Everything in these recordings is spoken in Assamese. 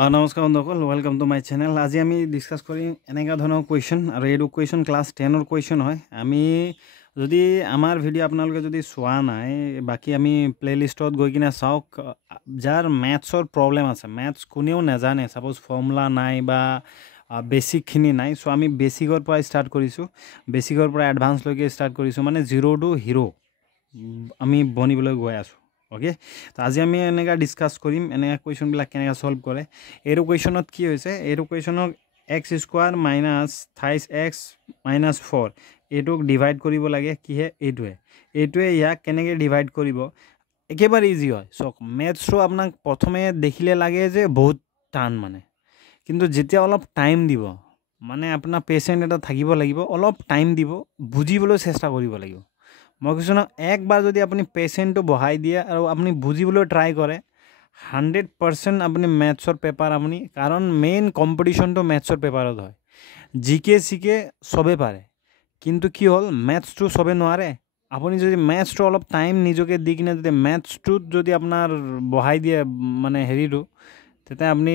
নমস্কাৰ বন্ধুসকল, ওয়েলকাম টু মাই চেনেল। আজি আমি ডিসকাস কৰিম এনেকুৱা ধৰণৰ কুৱেশ্যন, আৰু এইটো কুৱেশ্যন ক্লাছ 10ৰ কুৱেশ্যন হয়। আমি যদি আমাৰ ভিডিঅ' আপোনালোকে যদি চোৱা নাই, বাকী আমি প্লেলিষ্টত গৈ কিনে চাওক। যাৰ মেথছৰ প্ৰব্লেম আছে, মেথছ কোনেও নাজানে, ছাপ'জ ফৰ্মুলা নাই বা বেছিকখিনি নাই, চ' আমি বেছিকৰ পৰা ষ্টাৰ্ট কৰিছোঁ, বেছিকৰ পৰা এডভান্সলৈকে ষ্টাৰ্ট কৰিছোঁ, মানে জিৰ' টু হিৰ' আমি বনিবলৈ গৈ আছোঁ। ওকে, তো আজি আমি এনেকৈ ডিছকাছ কৰিম এনেকুৱা কুৱেশ্যনবিলাক কেনেকৈ ছল্ভ কৰে। এইটো কুৱেশ্যনত কি হৈছে, এইটো কুৱেশ্যনক এক্স স্কোৱাৰ মাইনাছ 23x-4 এইটোক ডিভাইড কৰিব লাগে কিহে, এইটোৱে ইয়াক কেনেকৈ ডিভাইড কৰিব, একেবাৰে ইজি হয়। চাওক, মেথছটো আপোনাক প্ৰথমে দেখিলে লাগে যে বহুত টান, কিন্তু যেতিয়া অলপ টাইম দিব, আপোনাৰ পেচেণ্ট এটা থাকিব লাগিব, অলপ টাইম দিব, বুজিবলৈ চেষ্টা কৰিব লাগিব। মই কৈছোঁ ন, একবাৰ যদি আপুনি পেচেণ্টটো বহাই দিয়ে আৰু আপুনি বুজিবলৈ ট্ৰাই কৰে, 100% আপুনি মেথছৰ পেপাৰ কাৰণ মেইন কম্পিটিশ্যনটো মেথছৰ পেপাৰত হয়। জিকে চিকে চবে পাৰে, কিন্তু কি হ'ল, মেথছটো চবে নোৱাৰে। আপুনি যদি মেথছটো অলপ টাইম নিজকে দি কিনে যদি মেথছটোত যদি আপোনাৰ বহাই দিয়ে হেৰিটো, তেতিয়া আপুনি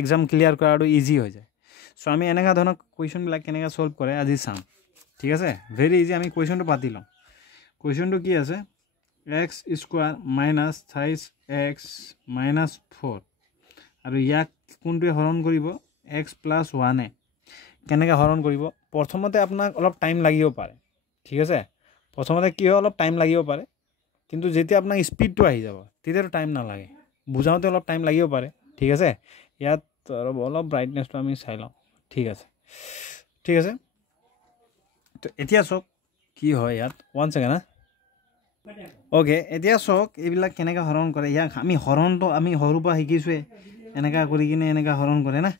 এক্সাম ক্লিয়াৰ কৰাটো ইজি হৈ যায়। চ' আমি এনেকুৱা ধৰণৰ কুৱেশ্যনবিলাক কেনেকৈ ছল্ভ কৰে আজি চাম, ঠিক আছে। ভেৰি ইজি, আমি কুৱেশ্যনটো পাতি লওঁ। কুৱেশ্যনটো কি আছে, এক্স স্কোৱাৰ মাইনাছ 23x-4 আৰু ইয়াক কোনটোৱে হৰণ কৰিব, এক্স প্লাছ 1 কেনেকৈ হৰণ কৰিব। প্ৰথমতে আপোনাক অলপ টাইম লাগিব পাৰে, ঠিক আছে। প্ৰথমতে কি হয়, অলপ টাইম লাগিব পাৰে, কিন্তু যেতিয়া আপোনাৰ স্পীডটো আহি যাব তেতিয়াতো টাইম নালাগে, বুজাওঁতে অলপ টাইম লাগিব পাৰে, ঠিক আছে। ইয়াত অলপ ব্ৰাইটনেছটো আমি চাই লওঁ, ঠিক আছে। তো এতিয়া চাওক কি হয় ইয়াত, 1 ছেকেণ্ড হা। অ'কে, এতিয়া চাওক এইবিলাক কেনেকৈ হৰণ কৰে। ইয়াক হৰণটো আমি সৰুৰ পৰা শিকিছোঁৱে, এনেকুৱা কৰি কিনে এনেকুৱা হৰণ কৰে না।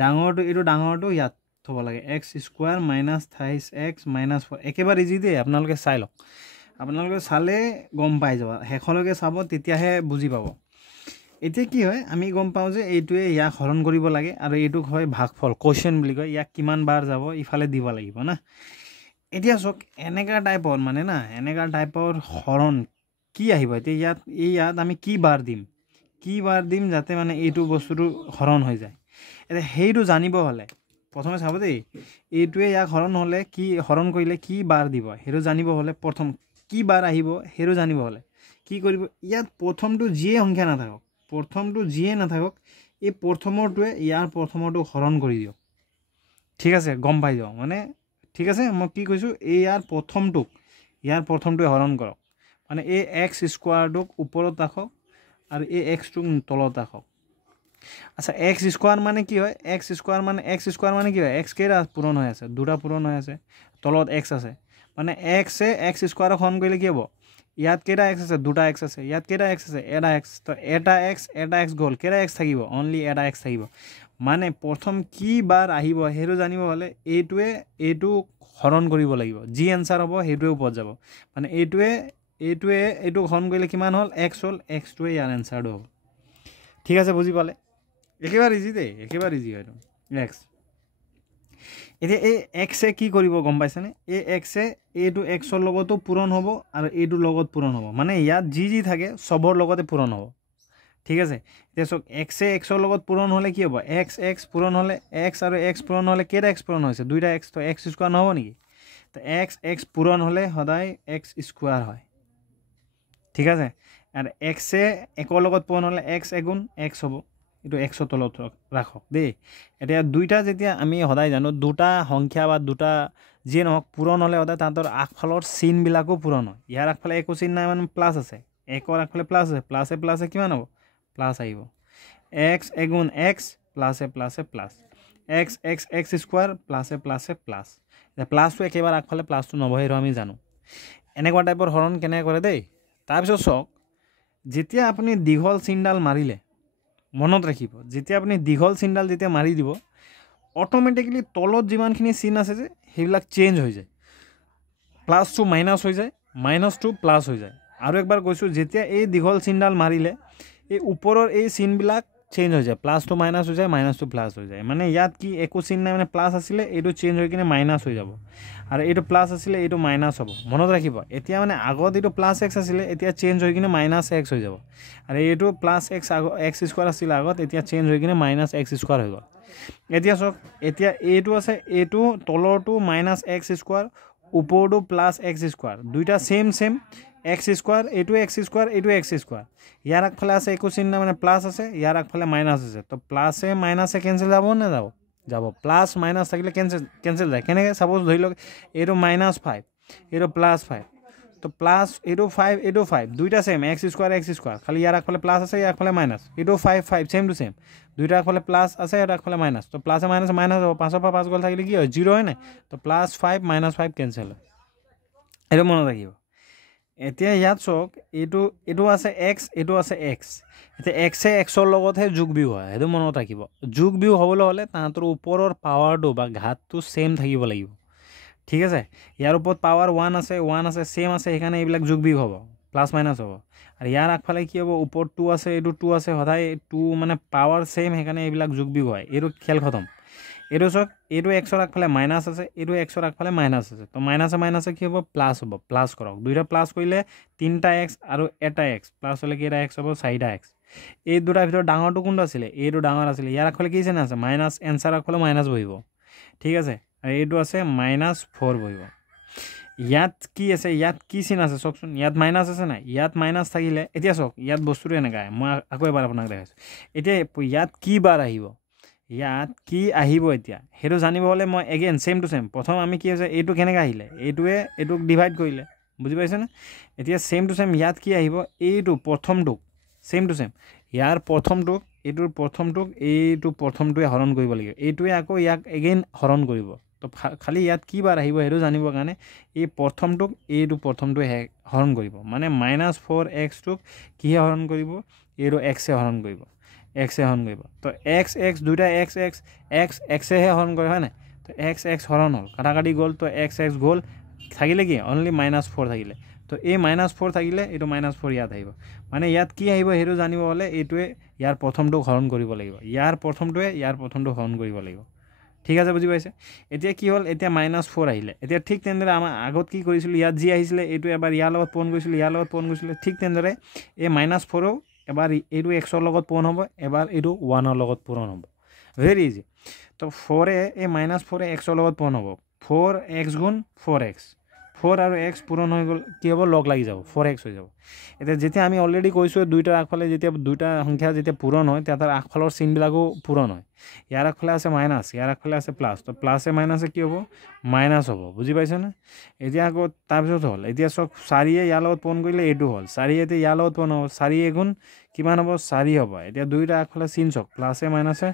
ডাঙৰটো ইয়াত থ'ব লাগে, এক্স স্কোৱাৰ মাইনাছ 23x-4 একেবাৰে ইজি দেই, আপোনালোকে চাই লওক। আপোনালোকে চালে গম পাই যাব, শেষলৈকে চাব, তেতিয়াহে বুজি পাব। এতিয়া কি হয়, আমি গম পাওঁ যে এইটোৱে ইয়াক হৰণ কৰিব লাগে, আৰু এইটোক হয় ভাগফল, কোৱেশ্যন বুলি কয়। ইয়াক কিমান বাৰ যাব ইফালে দিব লাগিব না। এতিয়া চাওক, এনেকুৱা টাইপৰ হৰণ কি আহিব। এতিয়া ইয়াত আমি কি বাৰ দিম যাতে এইটো বস্তুটো হৰণ হৈ যায়। এতিয়া সেইটো জানিব হ'লে প্ৰথমে চাব দেই, এইটোৱে ইয়াক হৰণ কৰিলে কি বাৰ দিব, সেইটো জানিব হ'লে, প্ৰথম কি বাৰ আহিব সেইটো জানিব হ'লে কি কৰিব, ইয়াত প্ৰথমটো যিয়ে সংখ্যা নাথাকক, এই প্ৰথমৰটোৱে ইয়াৰ প্ৰথমৰটো হৰণ কৰি দিয়ক, ঠিক আছে। গম পাই যাওঁ ঠিক আছে। মই কি কৈছোঁ, ইয়াৰ প্ৰথমটোৱে হৰণ কৰক, এই এক্স স্কোৱাৰটোক ওপৰত ৰাখক আৰু এই এক্সটোক তলত ৰাখক। আচ্ছা, এক্স স্কোৱাৰ কি হয়, এক্স স্কোৱাৰ কি হয়, এক্স কেইটা পূৰণ হৈ আছে, 2টা পূৰণ হৈ আছে, তলত এক্স আছে, এক্স স্কোৱাৰক হৰণ কৰিলে কি হ'ব, ইয়াত কেইটা এক্স আছে, 2টা এক্স আছে, ইয়াত কেইটা এক্স আছে, এটা এক্স। তো এটা এক্স গ'ল, কেইটা এক্স থাকিব, অনলি এটা এক্স থাকিব। প্ৰথম কি বাৰ আহিব সেইটো জানিব হ'লে এইটো হৰণ কৰিব লাগিব, যি এনচাৰ হ'ব সেইটোৱে ওপৰত যাব। এইটোক হৰণ কৰিলে কিমান হ'ল, এক্স হ'ল, এক্সটোৱে ইয়াৰ এনচাৰটো হ'ব, ঠিক আছে। বুজি পালে, একেবাৰে ইজি দেই, একেবাৰে ইজি হয় এক্স। এতিয়া এই এক্সে কি কৰিব গম পাইছেনে, এই এক্সে এইটো এক্সৰ লগতো পূৰণ হ'ব আৰু এইটোৰ লগত পূৰণ হ'ব, ইয়াত যি থাকে চবৰ লগতে পূৰণ হ'ব, ঠিক আছে। এতিয়া চাওক, এক্সৰ লগত পূৰণ হ'লে কি হ'ব, এক্স পূৰণ হ'লে, এক্স আৰু এক্স পূৰণ হ'লে কেইটা এক্স পূৰণ হৈছে, 2টা এক্স। তো এক্স স্কোৱাৰ নহ'ব নেকি, তো এক্স পূৰণ হ'লে সদায় এক্স স্কোৱাৰ হয়, ঠিক আছে। আৰু এক্সে একৰ লগত পূৰণ হ'লে এক্স এগুণ এক্স হ'ব, এইটো এক্সৰ তলত ৰাখক দেই। এতিয়া যেতিয়া আমি সদায় জানো, 2টা সংখ্যা বা 2টা যিয়ে নহওক পূৰণ হ'লে সদায় তাহাঁতৰ আগফালৰ চিনবিলাকো পূৰণ হয়। ইয়াৰ আগফালে একো চিন নাই, প্লাছ আছে, একৰ আগফালে প্লাছ আছে, প্লাছে কিমান হ'ব, প্লাছ আহিব। এক্স এগুণ এক্স, প্লাছে প্লাছ, এক্স স্কোৱাৰ, প্লাছে প্লাছ। এতিয়া প্লাছটো একেবাৰে আগফালে প্লাছটো নবহে, সেইটো আমি জানো। এনেকুৱা টাইপৰ হৰণ কেনেকৈ কৰে দেই। তাৰপিছত চাওক, যেতিয়া আপুনি দীঘল চিনডাল মাৰিলে, মনত ৰাখিব, যেতিয়া আপুনি দীঘল চিনডাল যেতিয়া মাৰি দিব, অট'মেটিকেলি তলত যিমানখিনি চিন আছে যে সেইবিলাক চেঞ্জ হৈ যায়, প্লাছটো মাইনাছ হৈ যায়, মাইনাছটো প্লাছ হৈ যায়। আৰু একবাৰ কৈছোঁ, যেতিয়া এই দীঘল চিনডাল মাৰিলে, এই ওপৰৰ এই চিনবিলাক চেঞ্জ হৈ যায় প্লাছ টু মাইনাছ হৈ যায় মাইনাছ টু প্লাছ হৈ যায় মানে ইয়াত কি একো চিন নাই মানে প্লাছ আছিলে এইটো চেঞ্জ হৈ কিনে মাইনাছ হৈ যাব আৰু এইটো প্লাছ আছিলে এইটো মাইনাছ হ'ব মনত ৰাখিব এতিয়া মানে আগত এইটো প্লাছ এক্স আছিলে এতিয়া চেঞ্জ হৈ কিনে মাইনাছ এক্স হৈ যাব আৰু এইটো প্লাছ এক্স এক্স স্কোৱাৰ আছিলে আগত এতিয়া চেঞ্জ হৈ কিনে মাইনাছ এক্স স্কোৱাৰ হৈ গ'ল এতিয়া চাওক এতিয়া এইটো আছে এইটো তলৰটো মাইনাছ এক্স স্কোৱাৰ ওপৰটো প্লাছ এক্স স্কোৱাৰ দুইটা ছেম এক্স স্কোৱাৰ এইটো এক্স স্কোৱাৰ এইটো এক্স স্কোৱাৰ ইয়াৰ আগফালে আছে একো চিহ্ন মানে প্লাছ আছে ইয়াৰ আগফালে মাইনাছ আছে তো প্লাছে মাইনাছে কেঞ্চেল যাব নে যাব প্লাছ মাইনাছ থাকিলে কেঞ্চেল যায় কেনেকৈ ছাপ'জ ধৰি লওক এইটো -5 এইটো +5 তো প্লাছ এইটো 5 দুইটা ছেম এক্স স্কোৱাৰ খালি ইয়াৰ আগফালে প্লাছ আছে ইয়াৰ আগফালে মাইনাছ এইটো 5 ছেম টু ছেম দুইটা আগফালে প্লাছ আছে এটা আগফালে মাইনাছ তো প্লাছে মাইনাছ হ'ব 5ৰ পৰা 5 গ'ল থাকিলে কি হয় 0 হয় নাই তো +5 -5 কেঞ্চেল হয় এইটো মনত ৰাখিব এতিয়া ইয়াত চাওক এইটো আছে এক্স এইটো আছে এক্স এতিয়া এক্সে এক্সৰ লগতহে যোগ বিয়োগ হয় সেইটো মনত ৰাখিব যোগ বিয়োগ হ'বলৈ হ'লে তাহাঁতৰ ওপৰৰ পাৱাৰটো বা ঘাতটো ছেম থাকিব লাগিব ঠিক আছে ইয়াৰ ওপৰত পাৱাৰ 1 আছে ছেম আছে সেইকাৰণে এইবিলাক যোগ বিয়োগ হ'ব প্লাছ মাইনাছ হ'ব আৰু ইয়াৰ আগফালে কি হ'ব ওপৰত 2 আছে এইটো 2 আছে সদায় 2 মানে পাৱাৰ ছেম সেইকাৰণে এইবিলাক যোগ বিয়োগ হয় এইটো খেল খতম এইটো চাওক এইটো এক্সৰ আগফালে মাইনাছ আছে এইটো এক্সৰ আগফালে মাইনাছ আছে তো মাইনাছে কি হ'ব প্লাছ হ'ব প্লাছ কৰক দুইটা প্লাছ কৰিলে 3টা এক্স আৰু এটা এক্স প্লাছ হ'লে কেইটা এক্স হ'ব 4টা এক্স এই দুটাৰ ভিতৰত ডাঙৰটো কোনটো আছিলে এইটো ডাঙৰ আছিলে ইয়াৰ আগফালে কি চিন আছে মাইনাছ এনচাৰ আগফালে মাইনাছ বহিব ঠিক আছে আৰু এইটো আছে -4 বহিব ইয়াত কি আছে ইয়াত কি চিন আছে চাওকচোন ইয়াত মাইনাছ আছে নাই ইয়াত মাইনাছ থাকিলে এতিয়া চাওক ইয়াত বস্তুটো এনেকুৱা মই আকৌ এবাৰ আপোনাক দেখাইছোঁ এতিয়া ইয়াত কি বাৰ আহিব ইয়াত কি আহিব এতিয়া সেইটো জানিব হ'লে মই এগেইন ছেম টু ছেম প্ৰথম আমি কি হৈছে এইটো কেনেকৈ আহিলে এইটোৱে এইটোক ডিভাইড কৰিলে বুজি পাইছেনে এতিয়া ছেম টু ছেম ইয়াত কি আহিব এইটো প্ৰথমটোক ছেম টু ছেম ইয়াৰ প্ৰথমটোক এইটোৰ প্ৰথমটোক এইটো প্ৰথমটোৱে হৰণ কৰিব লাগিব এইটোৱে আকৌ ইয়াক এগেইন হৰণ কৰিব তো খালি ইয়াত কি বাৰ আহিব সেইটো জানিবৰ কাৰণে এই প্ৰথমটোক এইটো প্ৰথমটোৱে হৰণ কৰিব মানে -4xটোক কিহে হৰণ কৰিব এইটো এক্সে হৰণ কৰিব তো এক্স দুইটা এক্সেহে হৰণ কৰে হয় নাই তো এক্স হৰণ হ'ল কাটাকাটি গ'ল তো এক্স গ'ল থাকিলে কি অনলি -4 থাকিলে তো এই -4 থাকিলে এইটো -4 ইয়াত আহিব মানে ইয়াত কি আহিব সেইটো জানিব হ'লে এইটোৱে ইয়াৰ প্ৰথমটোক হৰণ কৰিব লাগিব ইয়াৰ প্ৰথমটোক হৰণ কৰিব লাগিব ঠিক আছে বুজি পাইছে এতিয়া কি হ'ল এতিয়া -4 আহিলে এতিয়া ঠিক তেনেদৰে আমাৰ আগত কি কৰিছিলোঁ ইয়াত যি আহিছিলে এইটো এবাৰ ইয়াৰ লগত পূৰণ কৰিছিলোঁ ঠিক তেনেদৰে এই -4ও এবাৰ এইটো এক্সৰ লগত পূৰণ হ'ব এবাৰ এইটো 1ৰ লগত পূৰণ হ'ব ভেৰি ইজি তো 4 এই -4 এক্সৰ লগত পূৰণ হ'ব 4x গুণ 4x 4 আৰু x পূৰণ হৈ গ'ল কি হ'ব লগ লাগি যাব 4x হৈ যাব এতিয়া যেতিয়া আমি অলৰেডি কৈছোঁ দুইটাৰ আগফালে যেতিয়া দুইটা সংখ্যা যেতিয়া পূৰণ হয় তেতিয়া তাৰ আগফালৰ চিনবিলাকো পূৰণ হয় ইয়াৰ আগফালে আছে মাইনাছ ইয়াৰ আগফালে আছে প্লাছ তো প্লাছে মাইনাছে কি হ'ব মাইনাছ হ'ব বুজি পাইছেনে এতিয়া আকৌ তাৰপিছত হ'ল এতিয়া চব 4য়ে ইয়াৰ লগত পূৰণ কৰিলে এইটো হ'ল 4য়ে এতিয়া ইয়াৰ লগত পূৰণ হ'ব 4 গুণ কিমান হ'ব 4 হ'ব এতিয়া দুইটা আগফালে চিন চাওক প্লাছে মাইনাছে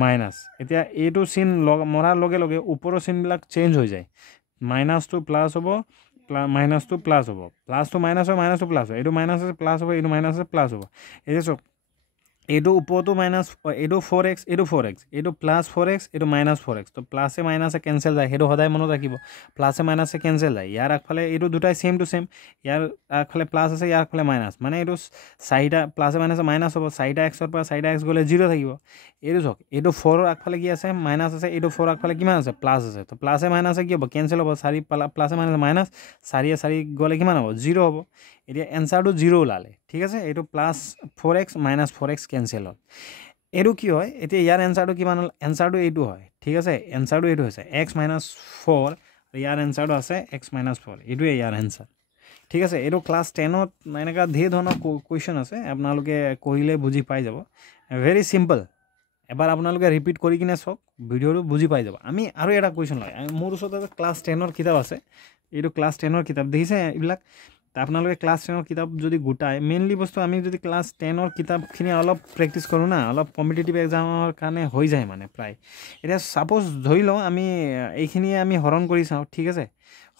মাইনাছ এতিয়া এইটো চিন মৰাৰ লগে লগে ওপৰৰ চিনবিলাক চেঞ্জ হৈ যায় -2 প্লাছ হ'ব -2 প্লাছ হ'ব প্লাছটো মাইনাছ হয় -2 প্লাছ হয় এইটো মাইনাছ আছে প্লাছ হ'ব এইটো মাইনাছ আছে প্লাছ হ'ব এতিয়া চাওক এইটো ওপৰতো মাইনাছ এইটো 4x এইটো +4x এইটো -4x তো প্লাছে মাইনাছে কেঞ্চেল যায় সেইটো সদায় মনত ৰাখিব প্লাছে মাইনাছে কেঞ্চেল যায় ইয়াৰ আগফালে এইটো দুটাই ছেম টু ছেম ইয়াৰ আগফালে প্লাছ আছে ইয়াৰ আগফালে মাইনাছ মানে এইটো 4টা প্লাছে মাইনাছে মাইনাছ হ'ব 4টা এক্সৰ পৰা 4টা এক্স গ'লে 0 থাকিব এইটো চাওক এইটো 4ৰ আগফালে কি আছে মাইনাছ আছে এইটো 4ৰ আগফালে কিমান আছে প্লাছ আছে তো প্লাছে মাইনাছে কি হ'ব কেঞ্চেল হ'ব 4 প্লাছে মাইনাছে মাইনাছ 4 গ'লে কিমান হ'ব 0 হ'ব এতিয়া এনচাৰটো 0 ওলালে ঠিক আছে এইটো +4x -4x কেঞ্চেল হ'ল এইটো কি হয় এতিয়া ইয়াৰ এনচাৰটো কিমান হ'ল এনচাৰটো এইটো হয় ঠিক আছে এনচাৰটো এইটো হৈছে x -4 ইয়াৰ এনচাৰটো আছে x -4 এইটোৱে ইয়াৰ এনচাৰ ঠিক আছে এইটো ক্লাছ 10ত এনেকুৱা ধেৰ ধৰণৰ কুৱেশ্যন আছে আপোনালোকে কৰিলে বুজি পাই যাব ভেৰি চিম্পল এবাৰ আপোনালোকে ৰিপিট কৰি কিনে চাওক ভিডিঅ'টো বুজি পাই যাব আমি আৰু এটা কুৱেশ্যন লয় মোৰ ওচৰত ক্লাছ 10ৰ কিতাপ আছে এইটো ক্লাছ 10ৰ কিতাপ দেখিছে এইবিলাক আপোনালোকে ক্লাছ 10ৰ কিতাপ যদি গোটায় মেইনলি বস্তু আমি যদি ক্লাছ 10ৰ কিতাপখিনি অলপ প্ৰেক্টিছ কৰোঁ না অলপ কম্পিটিটিভ এক্সামৰ কাৰণে হৈ যায় মানে প্ৰায় এতিয়া ছাপ'জ ধৰি লওঁ আমি এইখিনিয়ে আমি হৰণ কৰি চাওঁ ঠিক আছে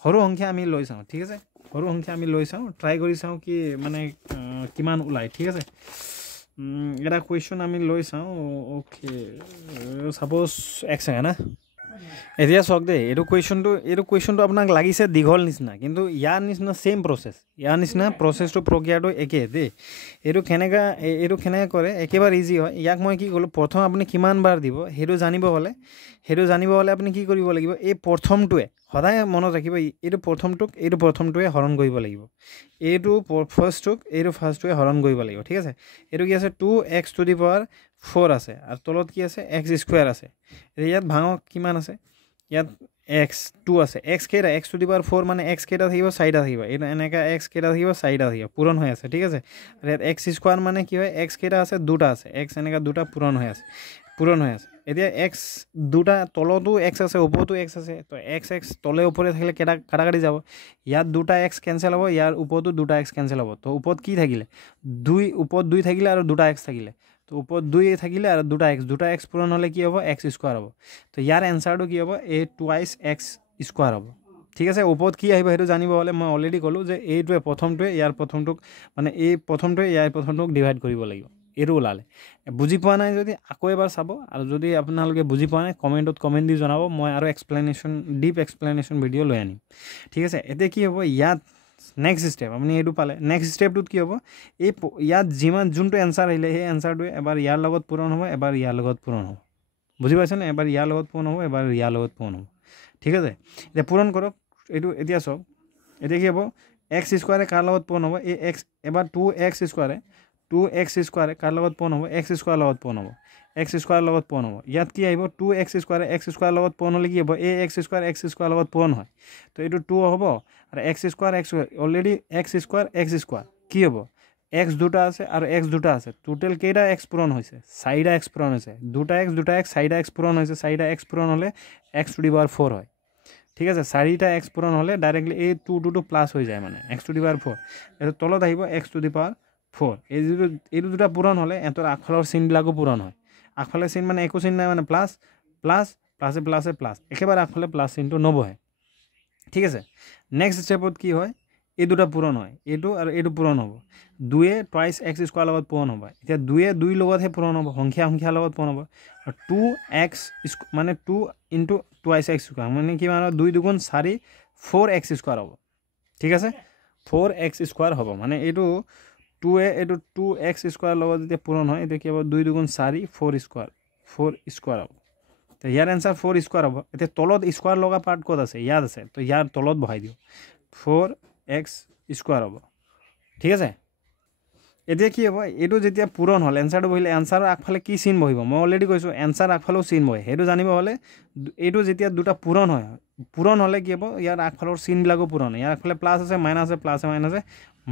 সৰু সংখ্যা আমি লৈ চাওঁ ঠিক আছে সৰু সংখ্যা আমি লৈ চাওঁ ট্ৰাই কৰি চাওঁ কি মানে কিমান ওলায় ঠিক আছে এটা কুৱেশ্যন আমি লৈ চাওঁ অ'কে ছাপ'জ এক ছেকেণ্ড এতিয়া চাওক দেই, এইটো কুৱেশ্যনটো আপোনাক লাগিছে দীঘল নিচিনা, কিন্তু ইয়াৰ নিচিনা ছেইম প্ৰচেছ, ইয়াৰ নিচিনা প্ৰচেছটো প্ৰক্ৰিয়াটো একে দেই। এইটো কেনেকৈ কৰে একেবাৰে ইজি হয়। ইয়াক মই কি ক'লোঁ, প্ৰথম আপুনি কিমান বাৰ দিব সেইটো জানিব হ'লে আপুনি কি কৰিব লাগিব, এই প্ৰথমটোৱে সদায় মনত ৰাখিব, এইটো প্ৰথমটোৱে হৰণ কৰিব লাগিব, এইটো ফাৰ্ষ্টটোৱে হৰণ কৰিব লাগিব, ঠিক আছে। এইটো কি আছে 2x⁴ আছে, আৰু তলত কি আছে x² আছে। ইয়াত ভাঙক কিমান আছে, ইয়াত x2 আছে, x কেইটা x⁴ মানে x কেইটা থাকিব 4টা থাকিব, এইটো এনেকৈ x কেইটা থাকিব 4টা থাকিব, পূৰণ হৈ আছে, ঠিক আছে। আৰু ইয়াত x² মানে কি হয়, x কেইটা আছে 2টা আছে, x এনেকৈ 2টা পূৰণ হৈ আছে। এতিয়া x 2টা তলতো x আছে ওপৰতো x আছে, তো x তলে ওপৰে থাকিলে কাটাকাটি যাব, ইয়াত 2টা x কেঞ্চেল হ'ব, ইয়াৰ ওপৰতো 2টা x কেঞ্চেল হ'ব। তো ওপৰত কি থাকিলে, ওপৰত 2 থাকিলে আৰু 2টা x থাকিলে, তো ওপৰত 2 থাকিলে আৰু 2টা x পূৰণ হ'লে কি হ'ব, x² হ'ব। তো ইয়াৰ এনচাৰটো কি হ'ব, এই 2x² হ'ব, ঠিক আছে। ওপৰত কি আহিব সেইটো জানিব হ'লে মই অলৰেডি ক'লোঁ যে এইটোৱে প্ৰথমটোৱে ইয়াৰ প্ৰথমটোক ডিভাইড কৰিব লাগিব, এইটো ওলালে। বুজি পোৱা নাই যদি আকৌ এবাৰ চাব, আৰু যদি আপোনালোকে বুজি পোৱা নাই কমেণ্ট দি জনাব, মই আৰু ডিপ এক্সপ্লেনেশ্যন ভিডিঅ' লৈ আনিম, ঠিক আছে। এতিয়া কি হ'ব, ইয়াত নেক্সট ষ্টেপ আপুনি এইটো পালে, নেক্সট ষ্টেপটোত কি হ'ব, ইয়াত যোনটো এনচাৰ আহিলে সেই এনচাৰটোৱে এবাৰ ইয়াৰ লগত পূৰণ হ'ব, এবাৰ ইয়াৰ লগত পূৰণ হ'ব, বুজি পাইছেনে? এবাৰ ইয়াৰ লগত পূৰণ হ'ব, এবাৰ ইয়াৰ লগত পূৰণ হ'ব, ঠিক আছে। এতিয়া পূৰণ কৰক এইটো। এতিয়া চাওক, এতিয়া কি হ'ব, x² কাৰ লগত পূৰণ হ'ব, এই এবাৰ 2x² কাৰ লগত পূৰণ হ'ব, x² লগত পূৰণ হ'ব, লগত পূৰণ হ'ব। ইয়াত কি আহিব, 2x² লগত পূৰণ হ'লে কি হ'ব, এই x² লগত পূৰণ হয়, তো এইটো 2 হ'ব, আৰু x² অলৰেডি x² কি হ'ব, x 2টা আছে আৰু x 2টা আছে, টোটেল কেইটা x পূৰণ হৈছে, 4টা x পূৰণ হৈছে, 2x 4টা x পূৰণ হৈছে, 4টা x পূৰণ হ'লে x⁴ হয়, ঠিক আছে। 4টা x পূৰণ হ'লে ডাইৰেক্টলি এই 2 প্লাছ হৈ যায়, মানে x⁴ এইটো তলত আহিব x⁴। এইটো দুটা পূৰণ হ'লে এহঁতৰ আগফালৰ চিনবিলাকো পূৰণ হয়, আগফালে চিন মানে একো চিন নাই, মানে প্লাছ একেবাৰে আগফালে প্লাছ চিনটো নবহে, ঠিক আছে। নেক্সট ষ্টেপত কি হয়, এই দুটা পূৰণ হয়, এইটো আৰু এইটো পূৰণ হ'ব, 2 2x² লগত পূৰণ হ'ব। এতিয়া 2 লগতহে পূৰণ হ'ব, সংখ্যাৰ লগত পূৰণ হ'ব, আৰু 2x মানে 2 × 2x² মানে কি, মানে 2 × 2 = 4 4x² হ'ব, ঠিক আছে, 4x² হ'ব, মানে এইটো 2x² লগত যেতিয়া পূৰণ হয়, এতিয়া কি হ'ব, 2 × 2 = 4 4² হ'ব। তো ইয়াৰ এনচাৰ 4² হ'ব। এতিয়া তলত স্কোৱাৰ লগা পাৰ্ট ক'ত আছে, ইয়াত আছে, তো ইয়াৰ তলত বহাই দিওঁ, 4x² হ'ব, ঠিক আছে। এতিয়া কি হ'ব, এইটো যেতিয়া পূৰণ হ'ল, এনচাৰটো বহিলে, এনচাৰৰ আগফালে কি চিন বহিব, মই অলৰেডি কৈছোঁ এনচাৰ আগফালেও চিন বহে, সেইটো জানিব হ'লে এইটো যেতিয়া দুটা পূৰণ হ'লে কি হ'ব, ইয়াৰ আগফালৰ চিনবিলাকো পূৰণ হয়, ইয়াৰ আগফালে প্লাছ আছে, মাইনাছ আছে, প্লাছে মাইনাছে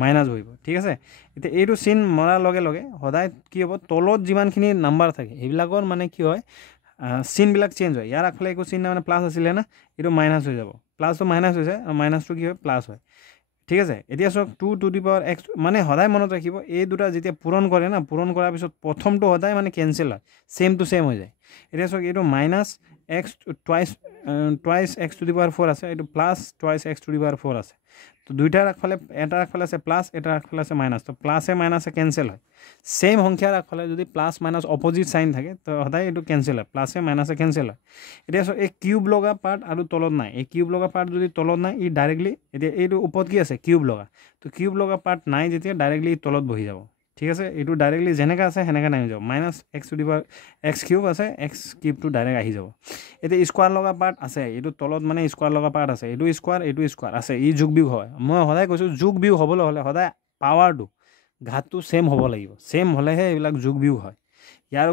মাইনাছ বহিব, ঠিক আছে। এতিয়া এইটো চিন মৰাৰ লগে লগে সদায় কি হ'ব, তলত যিমানখিনি নাম্বাৰ থাকে সেইবিলাকৰ মানে কি হয়, চিনবিলাক চেঞ্জ হয়। ইয়াৰ আগফালে একো চিন নাই, মানে প্লাছ আছিলে না, এইটো মাইনাছ হৈ যাব, প্লাছটো মাইনাছ হৈ যায়, আৰু মাইনাছটো কি হয়, প্লাছ হয়, ঠিক আছে। এতিয়া চাওক 2x মানে সদায় মনত ৰাখিব, এই দুটা যেতিয়া পূৰণ কৰে না, পূৰণ কৰাৰ পিছত প্ৰথমটো সদায় মানে কেঞ্চেল হয়, ছেম টু ছেম হৈ যায়। এতিয়া চাওক, এইটো -2x আছে, এইটো +2x আছে, তো দুইটাৰ আগফালে, এটাৰ আগফালে আছে প্লাছ, এটাৰ আগফালে আছে মাইনাছ, তো প্লাছে মাইনাছে কেঞ্চেল হয়। ছেম সংখ্যাৰ আগফালে যদি প্লাছ মাইনাছ অপজিট চাইন থাকে, তো সদায় এইটো কেঞ্চেল হয়, প্লাছে মাইনাছে কেঞ্চেল হয়। এতিয়া চাওক, এই কিউব লগা পাৰ্ট আৰু তলত নাই, এই কিউব লগা পাৰ্ট যদি তলত নাই, ই ডাইৰেক্টলি, এতিয়া এইটো ওপৰত কি আছে, কিউব লগা, তো কিউব লগা পাৰ্ট নাই যেতিয়া ডাইৰেক্টলি তলত বহি যাব, ঠিক আছে। এইটো ডাইৰেক্টলি যেনেকৈ আছে সেনেকৈ নামি যাব, -x³ আছে, x³ ডাইৰেক্ট আহি যাব। এতিয়া স্কোৱাৰ লগা পাৰ্ট আছে, এইটো তলত মানে স্কোৱাৰ লগা পাৰ্ট আছে, এইটো স্কোৱাৰ আছে, ই যোগ বিয়োগ হয়। মই সদায় কৈছোঁ, যোগ বিয়োগ হ'বলৈ হ'লে সদায় পাৱাৰটো, ঘাতটো ছেম হ'ব লাগিব, ছেম হ'লেহে এইবিলাক যোগ বিয়োগ হয়। ইয়াৰ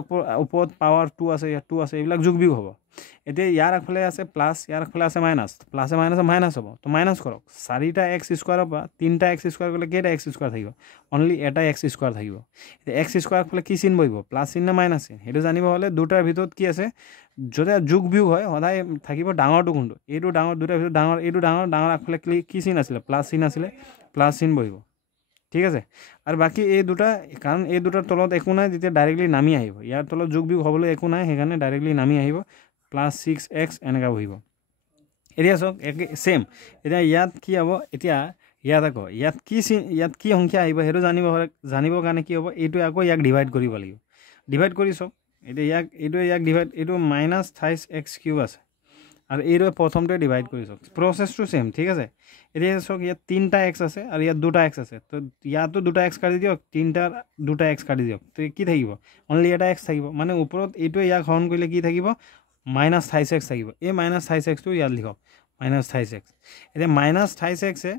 ওপৰত পাৱাৰ 2 আছে, ইয়াত 2 আছে, এইবিলাক যোগ বিয়োগ হ'ব। এতিয়া ইয়াৰ আগফালে আছে প্লাছ, ইয়াৰ আগফালে আছে মাইনাছ, প্লাছে মাইনাছে মাইনাছ হ'ব, তো মাইনাছ কৰক, 4টা x² পৰা 3টা x² গ'লে কেইটা x² থাকিব, অনলি এটা x² থাকিব। এতিয়া x² আগফালে কি চিন বহিব, প্লাছ চিন নে মাইনাছ চিন, সেইটো জানিব হ'লে দুটাৰ ভিতৰত কি আছে, যদি যোগ বিয়োগ হয় সদায় থাকিব ডাঙৰটো কোনটো, এইটো ডাঙৰ, দুটাৰ ভিতৰত ডাঙৰ, এইটো ডাঙৰ আগফালে কি চিন আছিলে, প্লাছ চিন আছিলে, প্লাছ চিন বহিব, ঠিক আছে। আৰু বাকী এই দুটা, কাৰণ এই দুটাৰ তলত একো নাই, যেতিয়া ডাইৰেক্টলি নামি আহিব, ইয়াৰ তলত যোগ বিয়োগ হ'বলৈ একো নাই, সেইকাৰণে ডাইৰেক্টলি নামি আহিব, +6x এনেকৈ বহিব। এতিয়া চাওক, ছেম। এতিয়া ইয়াত কি হ'ব, এতিয়া ইয়াত আকৌ ইয়াত কি সংখ্যা আহিব সেইটো জানিবৰ কাৰণে কি হ'ব, এইটো আকৌ ইয়াক ডিভাইড কৰিব লাগিব, ডিভাইড কৰি চাওক। এতিয়া ইয়াক ডিভাইড, এইটো -23x³ আছে, আৰু এইটো প্ৰথমতে ডিভাইড কৰি চাওক প্ৰচেছটো সেম ঠিক আছে এতিয়া চাওক ইয়াত 3টা x আছে আৰু ইয়াত 2টা x আছে তো ইয়াতো 2টা x কাটি দিয়ক 3টাৰ 2টা x কাটি দিয়ক তো কি থাকিব অনলি এটা x থাকিব মানে ওপৰত এইটো ইয়াক হৰণ কৰিলে কি থাকিব -28x থাকিব এই -28x টো ইয়াত লিখক -28x এতিয়া -28x এ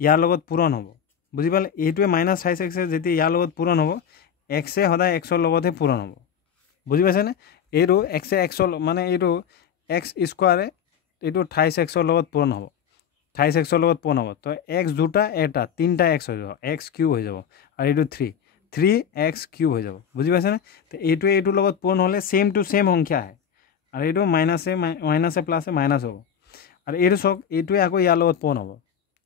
ইয়াৰ লগত পূৰণ হ'ব বুজি পালে এইটোৱে -28x এ যেতিয়া ইয়াৰ লগত পূৰণ হ'ব x এ সদায় x ৰ লগতহে পূৰণ হ'ব বুজি পাইছেনে এইটো x এ x মানে এইটো x স্কয়াৰ এইটো 28x ৰ লগত পূৰণ হ'ব 28x ৰ লগত পূৰণ হ'ব তো x দুটা এটা 3টা x হৈ যাব x কিউব হৈ যাব আৰু এইটো 3x কিউব হৈ যাব বুজি পাইছেনে তো এইটোৱে এইটোৰ লগত পূৰণ হ'লে সেম টু সেম সংখ্যা আহে আৰু এইটো মাইনাছে প্লাছে মাইনাছ হ'ব আৰু এইটো চাওক এইটোৱে আকৌ ইয়াৰ লগত পূৰণ হ'ব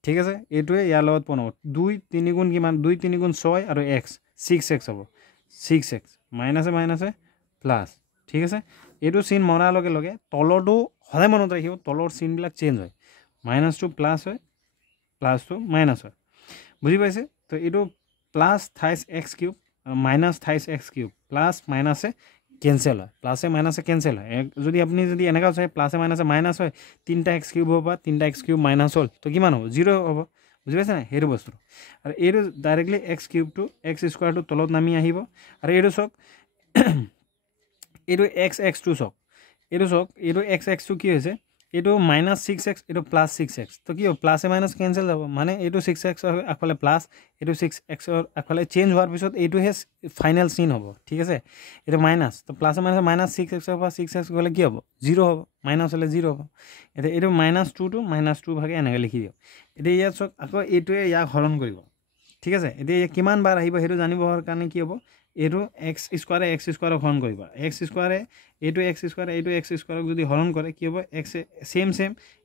ঠিক আছে এইটোৱে ইয়াৰ লগত পূৰণ হ'ব 2 3 গুণ কিমান 2 3 গুণ 6 আৰু x 6x হ'ব 6x মাইনাছে প্লাছ ঠিক আছে এইটো চিন মৰাৰ লগে লগে তলৰটো সদায় মনত ৰাখিব তলৰ চিনবিলাক চেঞ্জ হয় -2 প্লাছ হয় প্লাছটো মাইনাছ হয় বুজি পাইছে তো এইটো +28x cube -28x cube plus মাইনাছে কেনসেল হয় প্লাছে মাইনাছে কেনসেল হয় যদি আপুনি যদি এনেকা চাই প্লাছে মাইনাছে মাইনাছ হয় 3টা x কিউব হ'ব বা 3টা x কিউব মাইনাছ হ'ল তো কিমান হ'ব 0 হ'ব বুজি পাইছে না সেইটো বস্তু আৰু এইটো ডাইৰেক্টলি x কিউবটো x স্কয়াৰটো তলত নামি আহিব আৰু এইটো চাওক এইটো x টো চাওক এইটো x টো কি হৈছে এইটো -6x এইটো +6x তো কি হ'ব প্লাছে মাইনাছ কেনসেল যাব মানে এইটো 6x আগফালে প্লাছ এইটো 6x আগফালে চেঞ্জ হোৱাৰ পিছত এইটোহে ফাইনেল চিন হ'ব ঠিক আছে এইটো মাইনাছ তো প্লাছে মাইনাছে -6x পৰা 6x গ'লে কি হ'ব 0 হ'ব মাইনাছ হ'লে 0 হ'ব এতিয়া এইটো -2 টো -2 ভাগে এনেকৈ লিখি দিয়ক এতিয়া ইয়াত চাওক আকৌ এইটোৱে ইয়াক হৰণ কৰিব ঠিক আছে এতিয়া কিমান বাৰ আহিব সেইটো জানিবৰ কাৰণে কি হ'ব এইটো x স্কয়াৰক হৰণ কৰিব x স্কয়াৰে এইটো x স্কয়াৰক যদি হৰণ কৰে কি হ'ব x সেম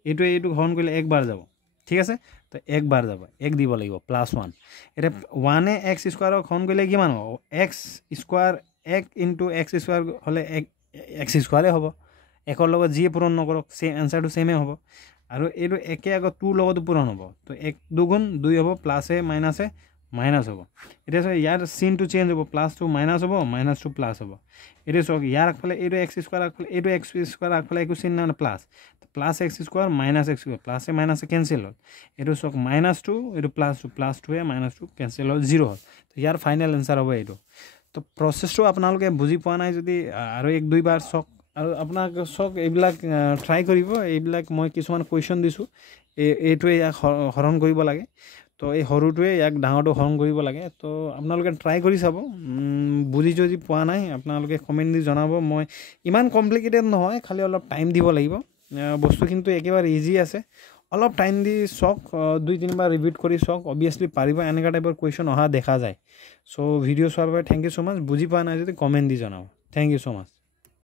এইটো হৰণ কৰিলে এক বাৰ যাব ঠিক আছে তো এক বাৰ যাব এক দিব লাগিব +1 এটা 1 এ x স্কয়াৰক হৰণ কৰিলে কিমান হ'ব x স্কয়াৰ 1 * x স্কয়াৰ হলে x স্কয়াৰে হ'ব একৰ লগত যি পূৰণ নকৰক সেম আনসাৰটো সেমে হ'ব আৰু এইটো একে আগত 2 লগত পূৰণ হ'ব তো 1 2 গুণ 2 হ'ব প্লাছে মাইনাছে মাইনাছ হ'ব এটা চাওক ইয়াৰ চিনটো চেঞ্জ হ'ব +2 মাইনাছ হ'ব -2 প্লাছ হ'ব এটা চাওক ইয়াৰ আগফালে এইটো x স্কয়াৰ আগফালে এইটো x স্কয়াৰ আগফালে একো চিন নাই plus +x square -x square প্লাছে মাইনাছে কেনসেল হ'ল এইটো চাওক -2 এইটো +2 এ -2 কেনসেল হ'ল 0 হ'ল তো ইয়াৰ ফাইনেল আনসাৰ হ'ব এইটো তো প্ৰসেসটো আপোনালোকে বুজি পোৱা নাই যদি আৰু 1-2 বাৰ চাওক আৰু আপোনাক চাওক এইবিলাক ট্ৰাই কৰিব এইবিলাক মই কিছুমান কোৱেশ্চন দিছো এইটোৱে ইয়াক হৰণ কৰিব লাগে তো এই হৰুটোৱে ইয়াক ডাঙৰটো হৰণ কৰিব লাগে তো আপোনালোকে ট্ৰাই কৰি চাব বুজি যদি পোৱা নাই আপোনালোকে কমেন্ট দি জনাব মই ইমান কমপ্লিকেটেড নহয় খালি অলপ টাইম দিব লাগিব বস্তু কিন্তু একেবাৰে ইজি আছে অলপ টাইম দি চাওক 2-3 বাৰ ৰিপিট কৰি চাওক অবিয়াসলি পাৰিব এনেকা টাইপৰ কোৱেশ্চন অহা দেখা যায় সো ভিডিও চোৱাৰ বাবে থ্যাংক ইউ সো মাচ বুজি পোৱা নাই যদি কমেন্ট দি জনাব থ্যাংক ইউ সো মাচ